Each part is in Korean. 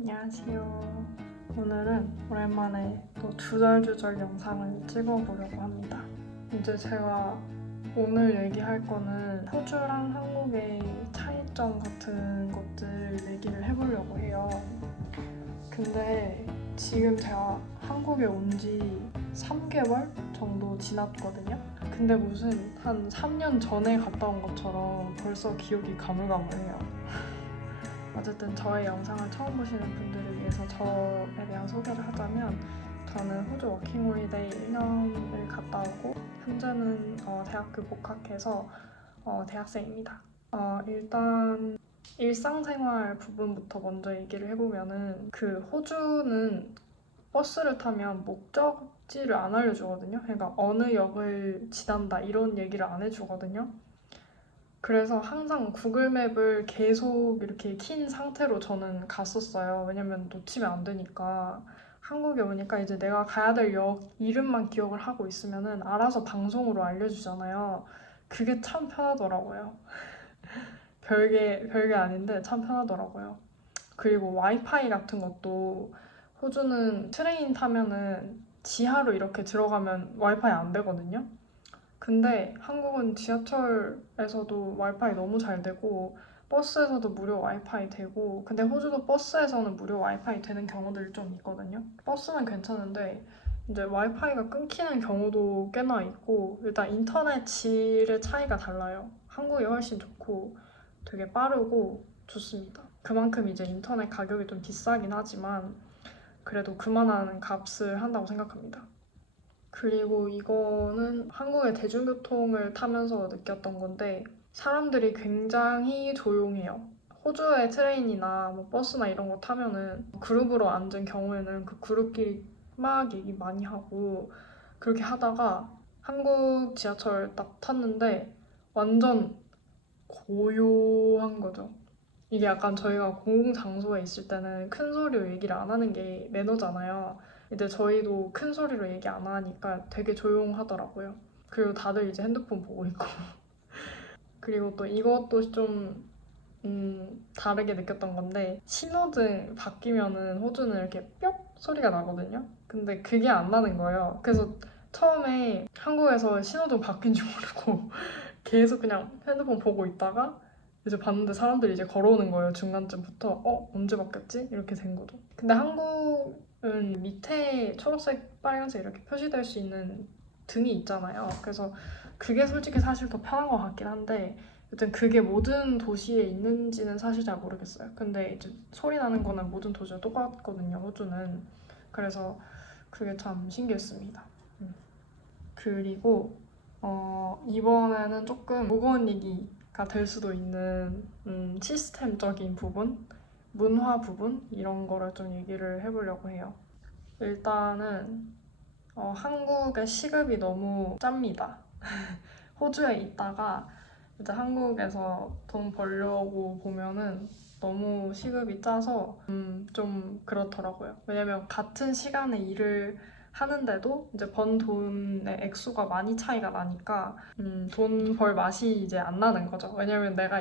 안녕하세요. 오늘은 오랜만에 또 주절주절 영상을 찍어보려고 합니다. 이제 제가 오늘 얘기할 거는 호주랑 한국의 차이점 같은 것들 얘기를 해보려고 해요. 근데 지금 제가 한국에 온 지 3개월 정도 지났거든요. 근데 무슨 한 3년 전에 갔다 온 것처럼 벌써 기억이 가물가물해요. 어쨌든 저의 영상을 처음 보시는 분들을 위해서 저에 대한 소개를 하자면, 저는 호주 워킹홀리데이 1년을 갔다 오고 현재는 대학교 복학해서 대학생입니다. 일단 일상생활 부분부터 먼저 얘기를 해보면은, 그 호주는 버스를 타면 목적지를 안 알려주거든요. 그러니까 어느 역을 지난다 이런 얘기를 안 해주거든요. 그래서 항상 구글 맵을 계속 이렇게 킨 상태로 저는 갔었어요. 왜냐면 놓치면 안 되니까. 한국에 오니까 이제 내가 가야 될 역 이름만 기억을 하고 있으면은 알아서 방송으로 알려주잖아요. 그게 참 편하더라고요. 별게 아닌데 참 편하더라고요. 그리고 와이파이 같은 것도, 호주는 트레인 타면은 지하로 이렇게 들어가면 와이파이 안 되거든요. 근데 한국은 지하철에서도 와이파이 너무 잘 되고 버스에서도 무료 와이파이 되고, 근데 호주도 버스에서는 무료 와이파이 되는 경우들이 좀 있거든요. 버스는 괜찮은데 이제 와이파이가 끊기는 경우도 꽤나 있고, 일단 인터넷 질의 차이가 달라요. 한국이 훨씬 좋고 되게 빠르고 좋습니다. 그만큼 이제 인터넷 가격이 좀 비싸긴 하지만 그래도 그만한 값을 한다고 생각합니다. 그리고 이거는 한국의 대중교통을 타면서 느꼈던 건데, 사람들이 굉장히 조용해요. 호주의 트레인이나 뭐 버스나 이런 거 타면은 그룹으로 앉은 경우에는 그 그룹끼리 막 얘기 많이 하고, 그렇게 하다가 한국 지하철 딱 탔는데 완전 고요한 거죠. 이게 약간 저희가 공공장소에 있을 때는 큰 소리로 얘기를 안 하는 게 매너잖아요. 이제 저희도 큰 소리로 얘기 안 하니까 되게 조용하더라고요. 그리고 다들 이제 핸드폰 보고 있고. 그리고 또 이것도 좀 다르게 느꼈던 건데, 신호등 바뀌면은 호주는 이렇게 뿅 소리가 나거든요. 근데 그게 안 나는 거예요. 그래서 처음에 한국에서 신호등 바뀐 줄 모르고 계속 그냥 핸드폰 보고 있다가 이제 봤는데 사람들이 이제 걸어오는 거예요. 중간쯤부터 언제 바뀌었지? 이렇게 된 거죠. 근데 한국은 밑에 초록색, 빨간색 이렇게 표시될 수 있는 등이 있잖아요. 그래서 그게 솔직히 사실 더 편한 것 같긴 한데, 여튼 그게 모든 도시에 있는지는 사실 잘 모르겠어요. 근데 이제 소리 나는 거는 모든 도시가 똑같거든요, 호주는. 그래서 그게 참 신기했습니다. 그리고 이번에는 조금 무거운 얘기가 될 수도 있는 시스템적인 부분, 문화 부분 이런 거를 좀 얘기를 해보려고 해요. 일단은 한국의 시급이 너무 짭니다. 호주에 있다가 이제 한국에서 돈 벌려고 보면은 너무 시급이 짜서 좀 그렇더라고요. 왜냐면 같은 시간에 일을 하는데도 이제 번 돈의 액수가 많이 차이가 나니까 돈 벌 맛이 이제 안 나는 거죠. 왜냐면 내가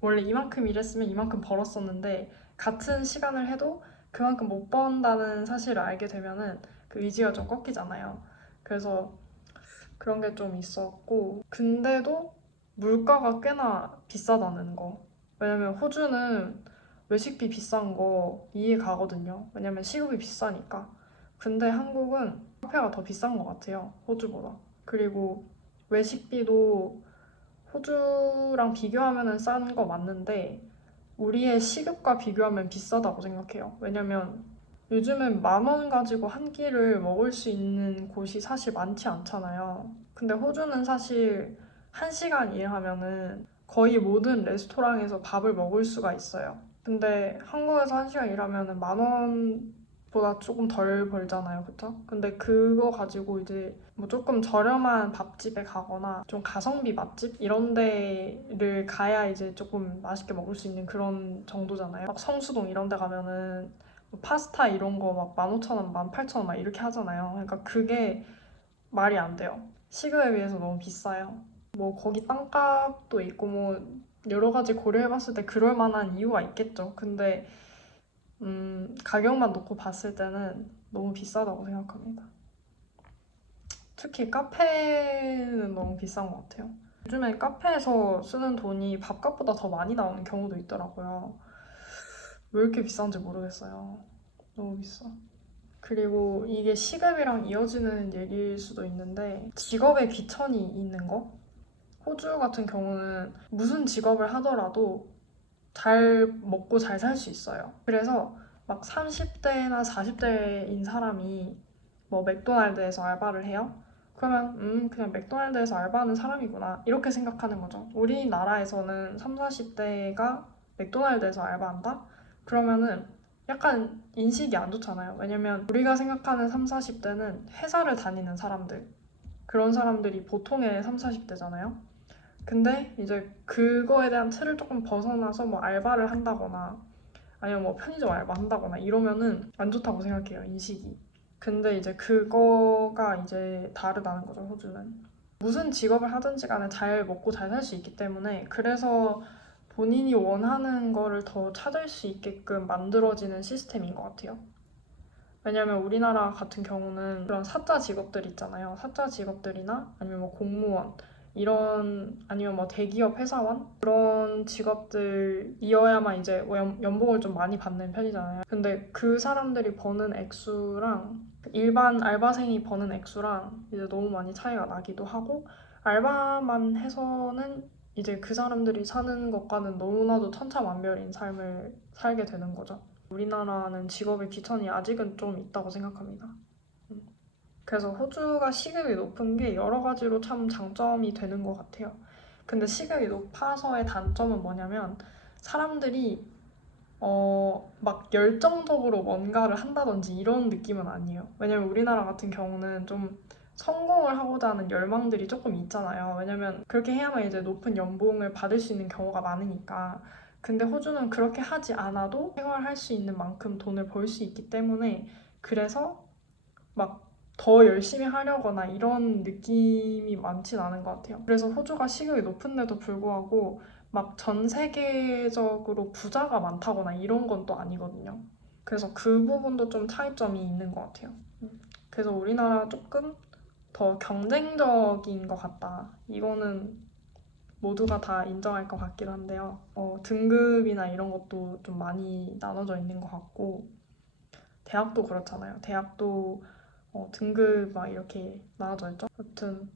원래 이만큼 일했으면 이만큼 벌었었는데 같은 시간을 해도 그만큼 못 번다는 사실을 알게 되면은 그 의지가 좀 꺾이잖아요. 그래서 그런 게 좀 있었고, 근데도 물가가 꽤나 비싸다는 거. 왜냐면 호주는 외식비 비싼 거 이해 가거든요. 왜냐면 시급이 비싸니까. 근데 한국은 카페가 더 비싼 것 같아요, 호주보다. 그리고 외식비도 호주랑 비교하면 싼 거 맞는데 우리의 시급과 비교하면 비싸다고 생각해요. 왜냐면 요즘엔 10,000원 가지고 한 끼를 먹을 수 있는 곳이 사실 많지 않잖아요. 근데 호주는 사실 1시간 일하면은 거의 모든 레스토랑에서 밥을 먹을 수가 있어요. 근데 한국에서 1시간 일하면은 10,000원보다 조금 덜 벌잖아요. 그쵸? 근데 그거 가지고 이제 뭐 조금 저렴한 밥집에 가거나 좀 가성비 맛집 이런 데를 가야 이제 조금 맛있게 먹을 수 있는 그런 정도잖아요. 막 성수동 이런 데 가면은 뭐 파스타 이런 거 막 15,000원, 18,000원 막 이렇게 하잖아요. 그러니까 그게 말이 안 돼요. 시급에 비해서 너무 비싸요. 뭐 거기 땅값도 있고 뭐 여러 가지 고려해봤을 때 그럴 만한 이유가 있겠죠. 근데 가격만 놓고 봤을 때는 너무 비싸다고 생각합니다. 특히 카페는 너무 비싼 것 같아요. 요즘엔 카페에서 쓰는 돈이 밥값보다 더 많이 나오는 경우도 있더라고요. 왜 이렇게 비싼지 모르겠어요. 너무 비싸. 그리고 이게 시급이랑 이어지는 얘기일 수도 있는데 직업에 귀천이 있는 거? 호주 같은 경우는 무슨 직업을 하더라도 잘 먹고 잘 살 수 있어요. 그래서 막 30대나 40대인 사람이 뭐 맥도날드에서 알바를 해요. 그러면 그냥 맥도날드에서 알바하는 사람이구나 이렇게 생각하는 거죠. 우리나라에서는 3, 40대가 맥도날드에서 알바한다? 그러면은 약간 인식이 안 좋잖아요. 왜냐면 우리가 생각하는 3, 40대는 회사를 다니는 사람들 그런 사람들이 보통의 3, 40대잖아요. 근데 이제 그거에 대한 틀을 조금 벗어나서 뭐 알바를 한다거나 아니면 뭐 편의점 알바 한다거나 이러면은 안 좋다고 생각해요, 인식이. 근데 이제 그거가 이제 다르다는 거죠, 호주는. 무슨 직업을 하든지 간에 잘 먹고 잘 살 수 있기 때문에 그래서 본인이 원하는 거를 더 찾을 수 있게끔 만들어지는 시스템인 것 같아요. 왜냐면 우리나라 같은 경우는 그런 사자 직업들 있잖아요. 사자 직업들이나 아니면 뭐 공무원 이런 아니면 뭐 대기업 회사원 그런 직업들이어야만 이제 뭐 연봉을 좀 많이 받는 편이잖아요. 근데 그 사람들이 버는 액수랑 일반 알바생이 버는 액수랑 이제 너무 많이 차이가 나기도 하고 알바만 해서는 이제 그 사람들이 사는 것과는 너무나도 천차만별인 삶을 살게 되는 거죠. 우리나라는 직업의 귀천이 아직은 좀 있다고 생각합니다. 그래서 호주가 시급이 높은 게 여러 가지로 참 장점이 되는 것 같아요. 근데 시급이 높아서의 단점은 뭐냐면 사람들이 막 열정적으로 뭔가를 한다든지 이런 느낌은 아니에요. 왜냐면 우리나라 같은 경우는 좀 성공을 하고자 하는 열망들이 조금 있잖아요. 왜냐면 그렇게 해야만 이제 높은 연봉을 받을 수 있는 경우가 많으니까. 근데 호주는 그렇게 하지 않아도 생활할 수 있는 만큼 돈을 벌 수 있기 때문에 그래서 막 더 열심히 하려거나 이런 느낌이 많진 않은 것 같아요. 그래서 호주가 시급이 높은데도 불구하고 막 전 세계적으로 부자가 많다거나 이런 건 또 아니거든요. 그래서 그 부분도 좀 차이점이 있는 것 같아요. 그래서 우리나라 조금 더 경쟁적인 것 같다. 이거는 모두가 다 인정할 것 같긴 한데요. 등급이나 이런 것도 좀 많이 나눠져 있는 것 같고, 대학도 그렇잖아요. 대학도 등급 막 이렇게 나눠져 있죠. 여튼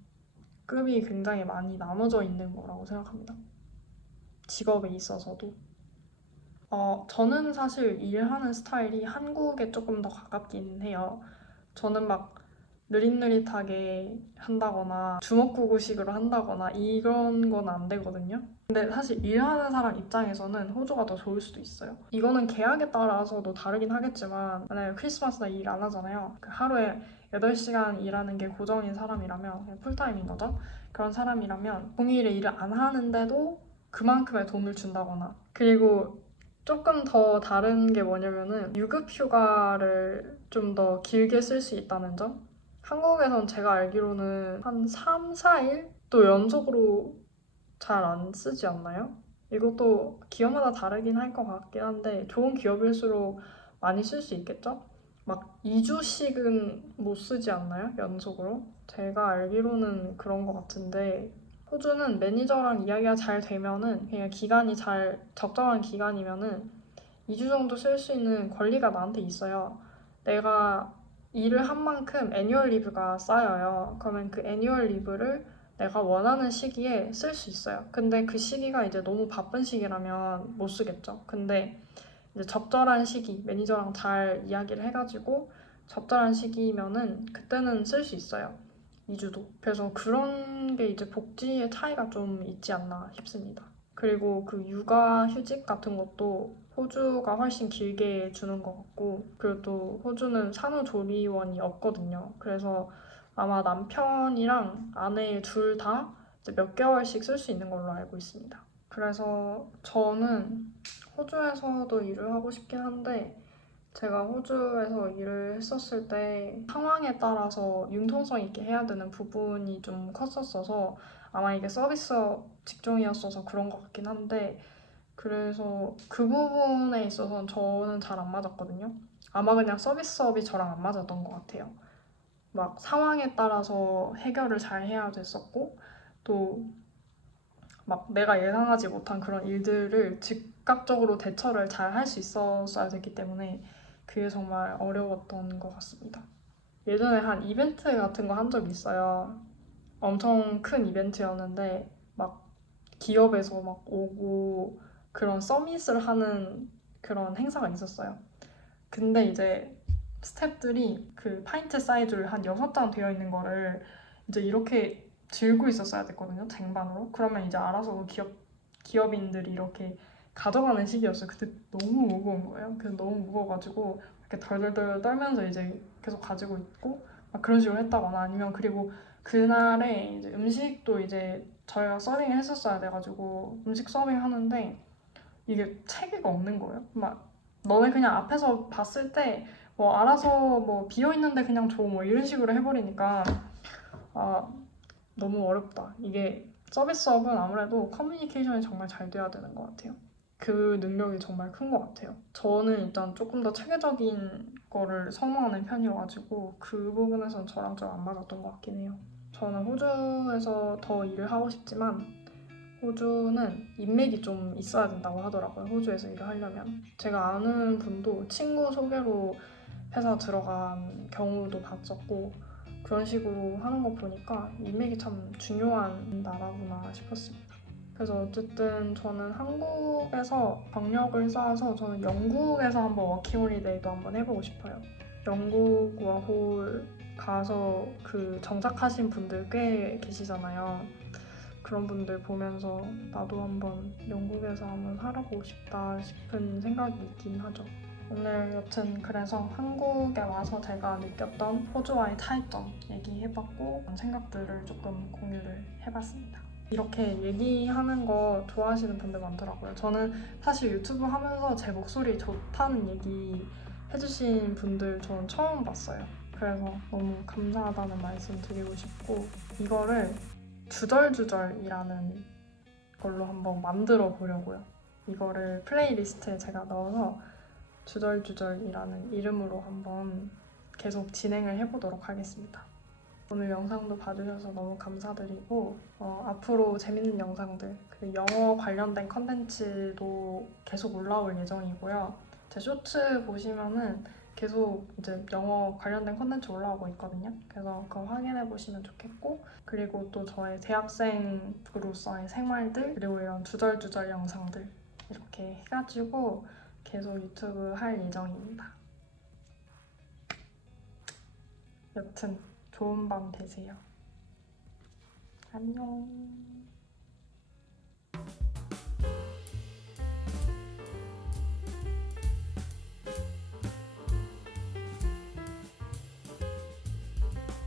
급이 굉장히 많이 나눠져 있는 거라고 생각합니다. 직업에 있어서도. 저는 사실 일하는 스타일이 한국에 조금 더 가깝긴 해요. 저는 막 느릿느릿하게 한다거나 주먹구구식으로 한다거나 이런 건 안 되거든요. 근데 사실 일하는 사람 입장에서는 호주가 더 좋을 수도 있어요. 이거는 계약에 따라서도 다르긴 하겠지만 만약에 크리스마스나 일 안 하잖아요. 그 하루에 8시간 일하는 게 고정인 사람이라면 그냥 풀타임인 거죠. 그런 사람이라면 공휴일에 일을 안 하는데도 그만큼의 돈을 준다거나 그리고 조금 더 다른 게 뭐냐면은 유급 휴가를 좀 더 길게 쓸 수 있다는 점? 한국에선 제가 알기로는 한 3, 4일 또 연속으로 잘 안 쓰지 않나요? 이것도 기업마다 다르긴 할 것 같긴 한데 좋은 기업일수록 많이 쓸 수 있겠죠? 막 2주씩은 못 쓰지 않나요? 연속으로? 제가 알기로는 그런 것 같은데 호주는 매니저랑 이야기가 잘 되면은 그냥 기간이 잘 적정한 기간이면은 2주 정도 쓸 수 있는 권리가 나한테 있어요. 내가 일을 한 만큼 애니얼 리브가 쌓여요. 그러면 그 애니얼 리브를 내가 원하는 시기에 쓸 수 있어요. 근데 그 시기가 이제 너무 바쁜 시기라면 못 쓰겠죠. 근데 이제 적절한 시기, 매니저랑 잘 이야기를 해가지고 적절한 시기면은 그때는 쓸 수 있어요. 2주도. 그래서 그런 게 이제 복지의 차이가 좀 있지 않나 싶습니다. 그리고 그 육아 휴직 같은 것도 호주가 훨씬 길게 주는 것 같고, 그리고 또 호주는 산후조리원이 없거든요. 그래서 아마 남편이랑 아내 둘 다 몇 개월씩 쓸 수 있는 걸로 알고 있습니다. 그래서 저는 호주에서도 일을 하고 싶긴 한데, 제가 호주에서 일을 했었을 때 상황에 따라서 융통성 있게 해야 되는 부분이 좀 컸었어서 아마 이게 서비스 직종이었어서 그런 것 같긴 한데 그래서 그 부분에 있어서는 저는 잘 안 맞았거든요. 아마 그냥 서비스업이 저랑 안 맞았던 것 같아요. 막 상황에 따라서 해결을 잘 해야 됐었고 또 막 내가 예상하지 못한 그런 일들을 즉각적으로 대처를 잘 할 수 있었어야 됐기 때문에 그게 정말 어려웠던 것 같습니다. 예전에 한 이벤트 같은 거 한 적이 있어요. 엄청 큰 이벤트였는데 막 기업에서 막 오고 그런 서밋을 하는 그런 행사가 있었어요. 근데 이제 스태프들이 그 파인트 사이즈를 한 6장 되어 있는 거를 이제 이렇게 들고 있었어야 됐거든요. 쟁반으로. 그러면 이제 알아서 기업인들이 이렇게 가져가는 시기였어요. 그때 너무 무거운 거예요. 그래서 너무 무거워가지고 이렇게 덜덜덜 떨면서 이제 계속 가지고 있고 막 그런 식으로 했다거나 아니면 그리고 그날에 이제 음식도 이제 저희가 서빙을 했었어야 돼가지고 음식 서빙 하는데 이게 체계가 없는 거예요. 막 너네 그냥 앞에서 봤을 때 뭐 알아서 뭐 비어 있는데 그냥 줘 뭐 이런 식으로 해버리니까 아 너무 어렵다. 이게 서비스업은 아무래도 커뮤니케이션이 정말 잘 돼야 되는 것 같아요. 그 능력이 정말 큰 것 같아요. 저는 일단 조금 더 체계적인 거를 선호하는 편이어가지고 그 부분에선 저랑 좀 안 맞았던 것 같긴 해요. 저는 호주에서 더 일을 하고 싶지만 호주는 인맥이 좀 있어야 된다고 하더라고요. 호주에서 일을 하려면. 제가 아는 분도 친구 소개로 회사 들어간 경우도 봤었고 그런 식으로 하는 거 보니까 인맥이 참 중요한 나라구나 싶었습니다. 그래서 어쨌든 저는 한국에서 경력을 쌓아서 저는 영국에서 한번 워킹홀리데이도 한번 해보고 싶어요. 영국 워홀 가서 그 정착하신 분들 꽤 계시잖아요. 그런 분들 보면서 나도 한번 영국에서 한번 살아보고 싶다 싶은 생각이 있긴 하죠. 오늘 여튼 그래서 한국에 와서 제가 느꼈던 호주와의 차이점 얘기해봤고 생각들을 조금 공유를 해봤습니다. 이렇게 얘기하는 거 좋아하시는 분들 많더라고요. 저는 사실 유튜브 하면서 제 목소리 좋다는 얘기 해주신 분들 저는 처음 봤어요. 그래서 너무 감사하다는 말씀 드리고 싶고 이거를 주절주절이라는 걸로 한번 만들어 보려고요. 이거를 플레이리스트에 제가 넣어서 주절주절이라는 이름으로 한번 계속 진행을 해보도록 하겠습니다. 오늘 영상도 봐주셔서 너무 감사드리고 앞으로 재밌는 영상들 그리고 영어 관련된 컨텐츠도 계속 올라올 예정이고요. 제 쇼츠 보시면은 계속 이제 영어 관련된 컨텐츠 올라오고 있거든요. 그래서 그거 확인해 보시면 좋겠고 그리고 또 저의 대학생으로서의 생활들 그리고 이런 주절주절 영상들 이렇게 해가지고 계속 유튜브 할 예정입니다. 여튼 좋은 밤 되세요. 안녕.